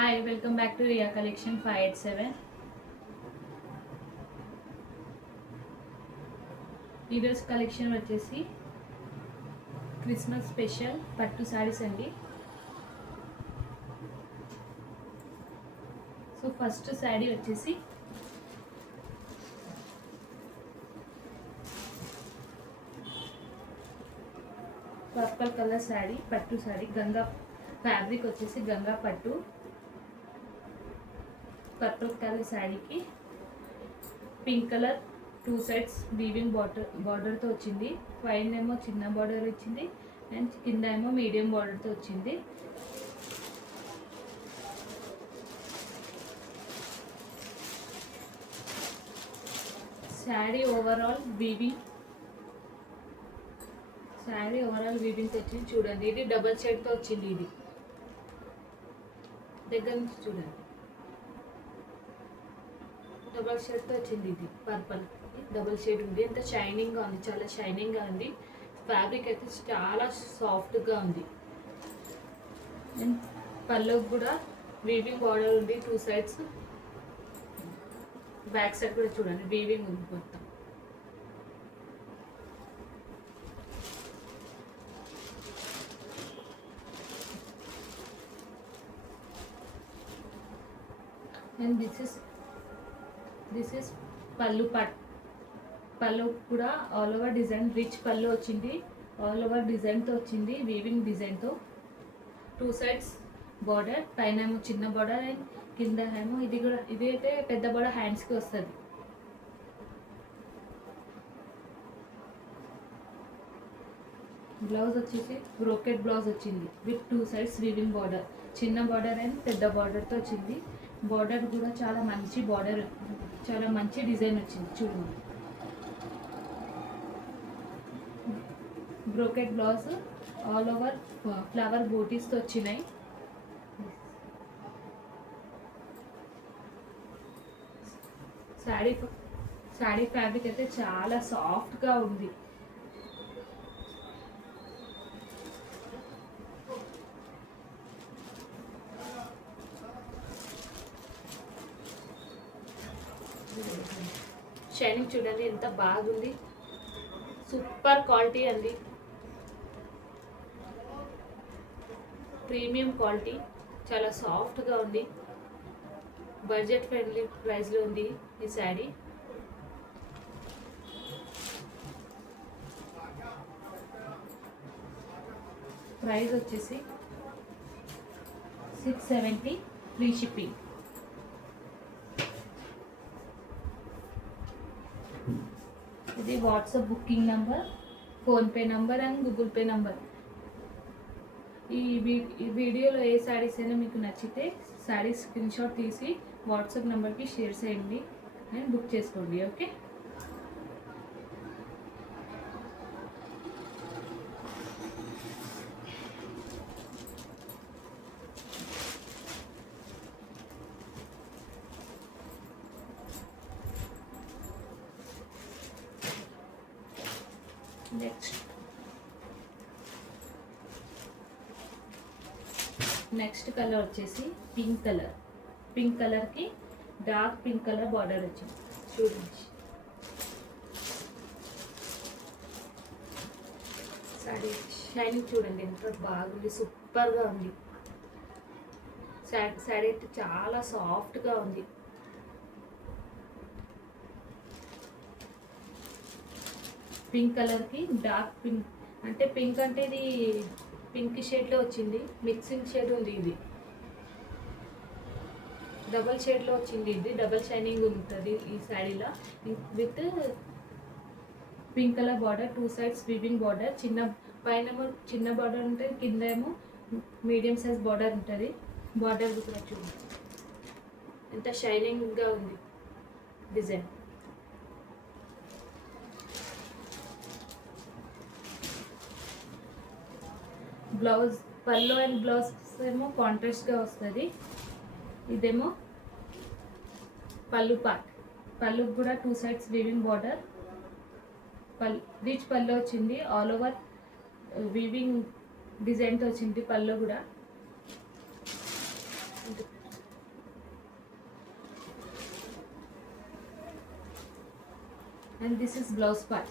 Hi, welcome back to Ria Collection 587. ఈరోజు కలెక్షన్ వచ్చేసి Christmas special పట్టు శారీస్ అండి. సో ఫస్ట్ శారీ వచ్చేసి పర్పుల్ కలర్ శారీ, పట్టు శారీ. గంగా ఫ్యాబ్రిక్ వచ్చేసి గంగా పట్టు. పర్పుల్ కలర్ శారీకి pink colour two sides weaving బార్డర్తో వచ్చింది. పైన ఏమో చిన్న బార్డర్ వచ్చింది అండ్ కింద ఏమో మీడియం బార్డర్తో వచ్చింది. శారీ ఓవరాల్ వీవింగ్తో వచ్చింది. చూడండి, ఇది డబల్ షేడ్తో వచ్చింది. ఇది దగ్గర నుంచి చూడండి, డబల్ షేడ్తో వచ్చింది. ఇది పర్పుల్ డబల్ షేడ్ ఉంది. ఎంత షైనింగ్గా ఉంది, చాలా షైనింగ్గా ఉంది. ఫ్యాబ్రిక్ అయితే చాలా సాఫ్ట్గా ఉంది. అండ్ పళ్ళకు కూడా వీవింగ్ బార్డర్ ఉంది టూ సైడ్స్. బ్యాక్ సైడ్ కూడా చూడండి వీవింగ్ ఉంది మొత్తం. అండ్ దిస్ ఇస్ పళ్ళు కూడా ఆల్ ఓవర్ డిజైన్ రిచ్ పళ్ళు వచ్చింది. ఆల్ ఓవర్ డిజైన్తో వచ్చింది, వీవింగ్ డిజైన్తో. టూ సైడ్స్ బార్డర్, పైన ఏమో చిన్న బార్డర్ అండ్ కింద ఏమో ఇది అయితే పెద్ద బార్డర్ హ్యాండ్స్కి వస్తుంది. బ్లౌజ్ వచ్చేసి బ్రోకెట్ బ్లౌజ్ వచ్చింది with two sides weaving border. చిన్న బార్డర్ అండ్ పెద్ద బార్డర్తో వచ్చింది. బార్డర్ కూడా చాలా మంచి బార్డర్, చాలా మంచి డిజైన్ వచ్చింది. చూడండి, brocade blouse all over flower బూటీస్తో వచ్చినాయి. శారీ ఫ్యాబ్రిక్ అయితే చాలా సాఫ్ట్గా ఉంది. షైనింగ్ చూడండి ఎంత బాగుంది. సూపర్ క్వాలిటీ అండి, ప్రీమియం క్వాలిటీ, చాలా సాఫ్ట్గా ఉంది. బడ్జెట్ ఫ్రెండ్లీ ప్రైస్లో ఉంది ఈ శారీ. ప్రైస్ వచ్చేసి 670 ఫ్రీ షిప్పింగ్. ఇది WhatsApp booking number, PhonePe number and Google Pay number. ఈ వీడియోలో ఏ శారీస్ అయినా మీకు నచ్చితే శారీ స్క్రీన్ షాట్ తీసి వాట్సాప్ నెంబర్కి షేర్ చేయండి అండ్ బుక్ చేసుకోండి. ఓకే, నెక్స్ట్ కలర్ వచ్చేసి పింక్ కలర్కి డార్క్ పింక్ కలర్ బార్డర్ వచ్చింది. చూడండి, శారీ షైనింగ్ చూడండి ఎంత బాగుంది, సూపర్గా ఉంది. శారీ అయితే చాలా సాఫ్ట్గా ఉంది. పింక్ కలర్కి డార్క్ పింక్, అంటే పింక్ అంటే ఇది పింక్ షేడ్లో వచ్చింది, మిక్సింగ్ షేడ్ ఉంది. ఇది డబల్ షేడ్లో వచ్చింది. ఇది డబల్ షైనింగ్ ఉంటుంది ఈ శారీలో with pink colour border, two sides weaving border. పైన చిన్న బార్డర్ ఉంటుంది, కింద ఏమో మీడియం సైజ్ బార్డర్ ఉంటుంది. బార్డర్ కూడా చూడండి ఎంత షైనింగ్గా ఉంది డిజైన్. బ్లౌజ్ పళ్ళు అండ్ బ్లౌజ్ ఏమో కాంట్రాస్ట్గా వస్తుంది. ఇదేమో పళ్ళు కూడా two sides weaving border. Rich పళ్ళు వచ్చింది, ఆల్ ఓవర్ వీవింగ్ డిజైన్తో వచ్చింది పళ్ళు కూడా. and this is blouse part.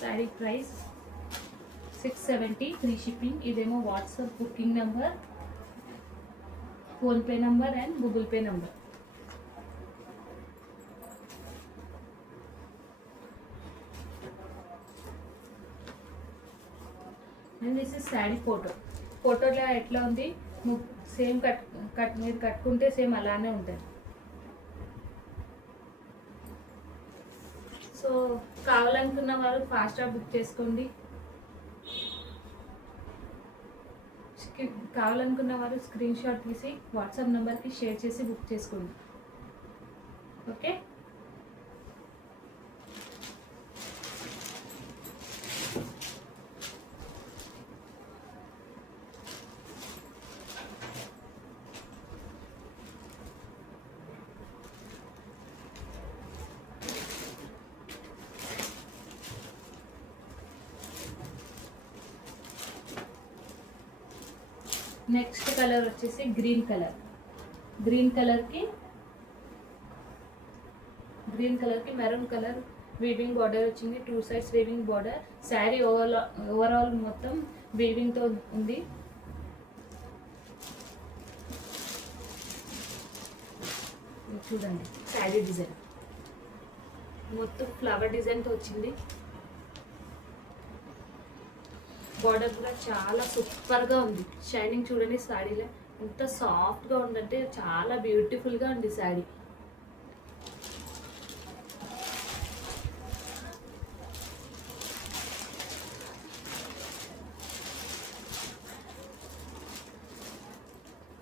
Saree price 670 free shipping. ఇదేమో WhatsApp booking number, PhonePe number and Google Pay number. And this is sari ఫోటో. ఫోటోలో ఎట్లా ఉంది సేమ్ మీరు కట్టుకుంటే సేమ్ అలానే ఉంటుంది. సో కావాలనుకున్న వారు ఫాస్ట్గా బుక్ చేసుకోండి. కావాలనుకున్న వారు స్క్రీన్ షాట్ తీసి వాట్సాప్ నెంబర్కి షేర్ చేసి బుక్ చేసుకోండి. ఓకే, నెక్స్ట్ కలర్ వచ్చేసి గ్రీన్ కలర్. గ్రీన్ కలర్కి మెరూన్ కలర్ వీవింగ్ బార్డర్ వచ్చింది. 2 sides weaving border. Sari overall మొత్తం వీవింగ్తో ఉంది. చూడండి శారీ డిజైన్ మొత్తం ఫ్లవర్ డిజైన్తో వచ్చింది. బార్డర్ కూడా చాలా సూపర్గా ఉంది. షైనింగ్ చూడండి శారీలో ఎంత సాఫ్ట్గా ఉందంటే చాలా బ్యూటిఫుల్గా ఉంది శారీ.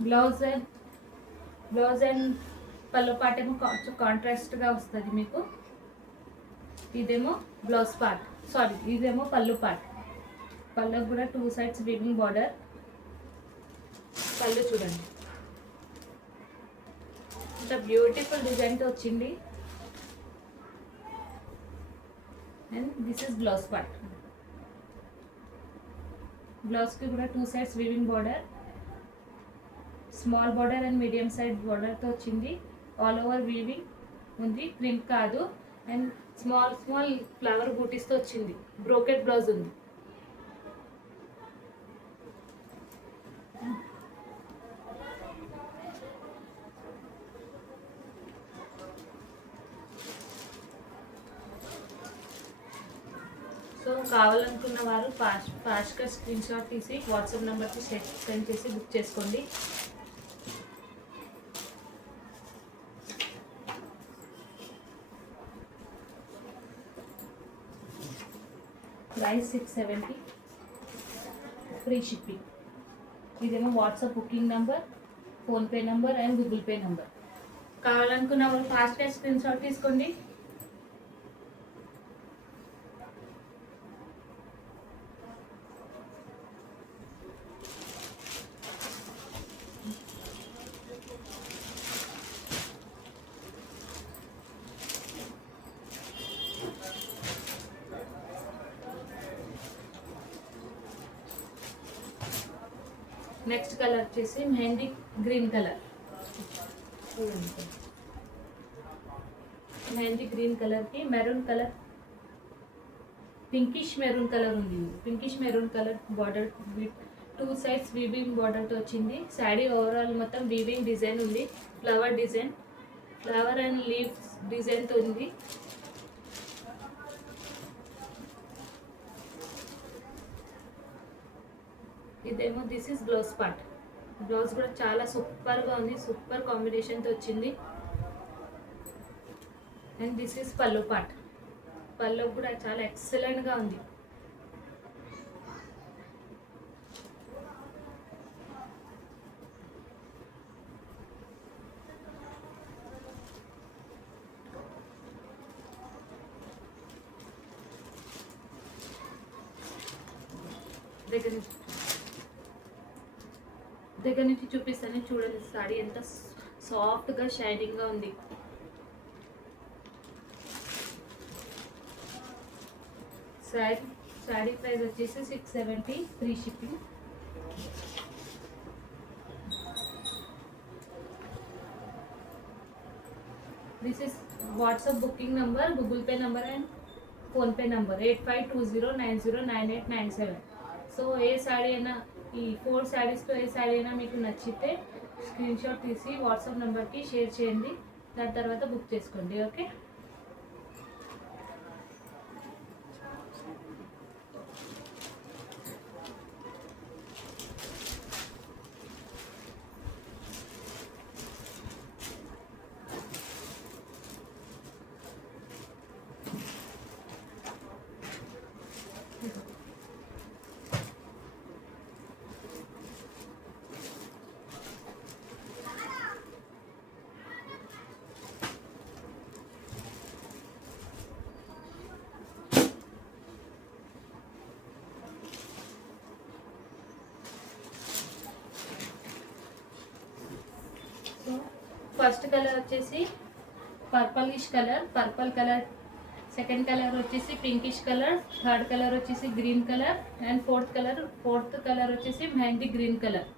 బ్లౌజ్ అండ్ పళ్ళు పార్ట్ ఏమో కొంచెం కాంట్రాస్ట్గా వస్తుంది మీకు. ఇదేమో బ్లౌజ్ పార్ట్, ఇదేమో పళ్ళు పార్ట్. పళ్ళకు కూడా 2 సైడ్స్ వీవింగ్ బార్డర్. పళ్ళు చూడండి ఇంత బ్యూటిఫుల్ డిజైన్తో వచ్చింది. And this is blouse part. బ్లౌజ్కి కూడా 2 sides weaving border. Small border and medium size బార్డర్తో వచ్చింది. ఆల్ ఓవర్ వీవింగ్ ఉంది, ప్రింట్ కాదు. అండ్ స్మాల్ ఫ్లవర్ బూటీస్తో వచ్చింది. బ్రోకెట్ బ్లౌజ్ ఉంది. సో కావాలనుకున్న వారు ఫాస్ట్గా స్క్రీన్ షాట్ తీసి వాట్సాప్ నెంబర్కి సెండ్ చేసి బుక్ చేసుకోండి. Price 670 free shipping. ఇదేమో WhatsApp booking number, PhonePe number and Google Pay number. కావాలనుకున్న వాళ్ళు ఫాస్ట్గా స్క్రీన్ షాట్ తీసుకోండి. నెక్స్ట్ కలర్ వచ్చేసి mehndi green colour. Mehndi green కలర్కి maroon colour, pinkish maroon colour ఉంది. Pinkish maroon colour border with 2 sides weaving బార్డర్తో వచ్చింది. శారీ ఓవరాల్ మొత్తం వీవింగ్ డిజైన్ ఉంది. ఫ్లవర్ అండ్ లీవ్స్ డిజైన్తో ఉంది. ఇదేమో this is blouse part. Blouse కూడా చాలా సూపర్గా ఉంది. సూపర్ కాంబినేషన్తో వచ్చింది. And this is pallu part. Pallu కూడా చాలా ఎక్సలెంట్గా ఉంది. దగ్గర దగ్గర నుంచి చూపిస్తాను చూడండి. సారీ ఎంత సాఫ్ట్గా షైనింగ్గా ఉంది. శారీ ప్రైస్ వచ్చేసి 670, free shipping. This is WhatsApp booking number, Google Pay number and PhonePe number 8520909897. So ఏ శారీ అయినా, ఈ 4 శారీస్లో ఏ శారీ అయినా మీకు నచ్చితే స్క్రీన్ షాట్ తీసి వాట్సాప్ నెంబర్కి షేర్ చేయండి. దాని తర్వాత బుక్ చేసుకోండి. ఓకే. సో ఫస్ట్ కలర్ వచ్చేసి purplish colour, purple colour. Second colour వచ్చేసి పింకిష్ కలర్. థర్డ్ కలర్ వచ్చేసి green colour. And fourth colour వచ్చేసి మెహందీ గ్రీన్ కలర్.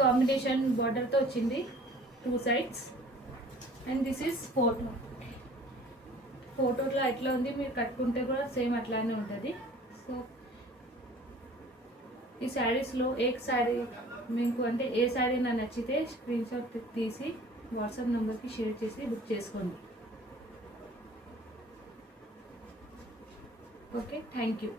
కాంబినేషన్ బార్డర్తో వచ్చింది 2 sides. అండ్ దిస్ ఈజ్ ఫోటోలో ఎట్లా ఉంది, మీరు కట్టుకుంటే కూడా సేమ్ అట్లానే ఉంటుంది. సో ఈ శారీస్లో ఏ శారీ మీకు అంటే ఏ శారీ నాకు నచ్చితే స్క్రీన్ షాట్ తీసి వాట్సాప్ నెంబర్కి షేర్ చేసి బుక్ చేసుకోండి. Okay, thank you.